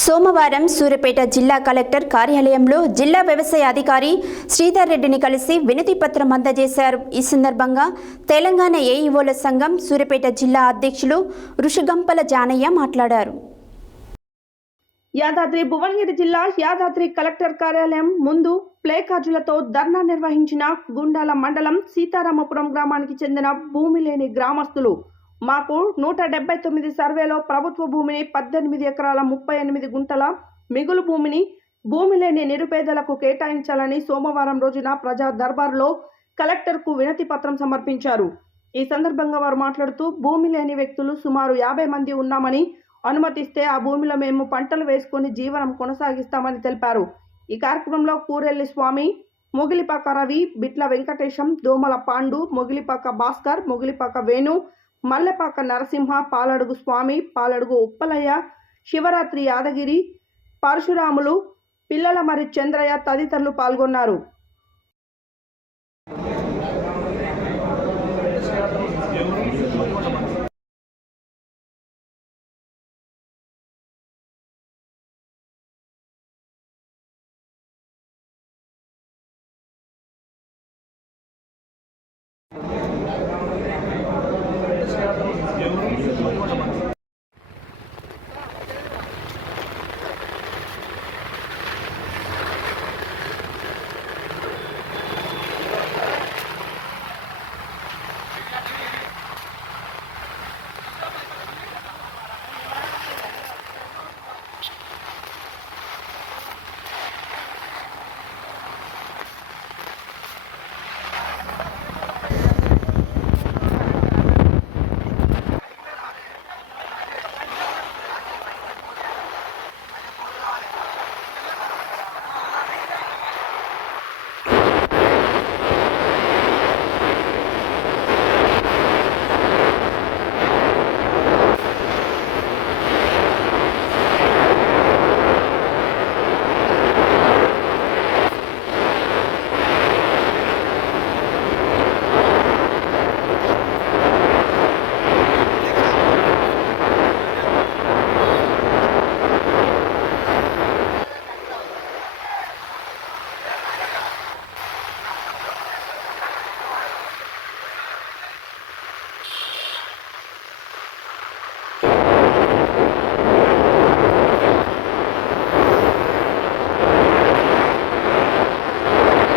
సోమవారం సూర్యాపేట జిల్లా కలెక్టర్ కార్యాలయంలో జిల్లా వ్యవసాయ అధికారి శ్రీధర్ రెడ్డిని కలిసి వినతి పత్రం అందజేశారు. ఈ సందర్భంగా తెలంగాణ ఏఈఓల సంఘం సూర్యాపేట జిల్లా అధ్యక్షులు ఋషిగంపల జానయ్య మాట్లాడారు. యాదాద్రి భువనగిరి జిల్లా యాదాద్రి కలెక్టర్ కార్యాలయం ముందు ప్లేకార్డులతో ధర్నా నిర్వహించిన గుండాల మండలం సీతారామపురం గ్రామానికి చెందిన భూమి లేని గ్రామస్తులు మాకు 179 సర్వేలో ప్రభుత్వ భూమిని 18 ఎకరాల 38 గుంటల మిగులు భూమి లేని నిరుపేదలకు కేటాయించాలని సోమవారం రోజున ప్రజా దర్బార్లో కలెక్టర్కు వినతి పత్రం సమర్పించారు. ఈ సందర్భంగా వారు మాట్లాడుతూ భూమి లేని వ్యక్తులు సుమారు 50 మంది ఉన్నామని, అనుమతిస్తే ఆ భూమిలో మేము పంటలు వేసుకొని జీవనం కొనసాగిస్తామని తెలిపారు. ఈ కార్యక్రమంలో కూరెల్లి స్వామి, మొగిలిపాక రవి, బిట్ల వెంకటేశం, దోమల పాండు, మొగిలిపాక భాస్కర్, మొగిలిపాక వేణు, మల్లెపాక నరసింహ, పాలడుగు స్వామి, పాలడుగు ఉప్పలయ్య, శివరాత్రి యాదగిరి, పరశురాములు, పిల్లల మరి చంద్రయ్య తదితరులు పాల్గొన్నారు.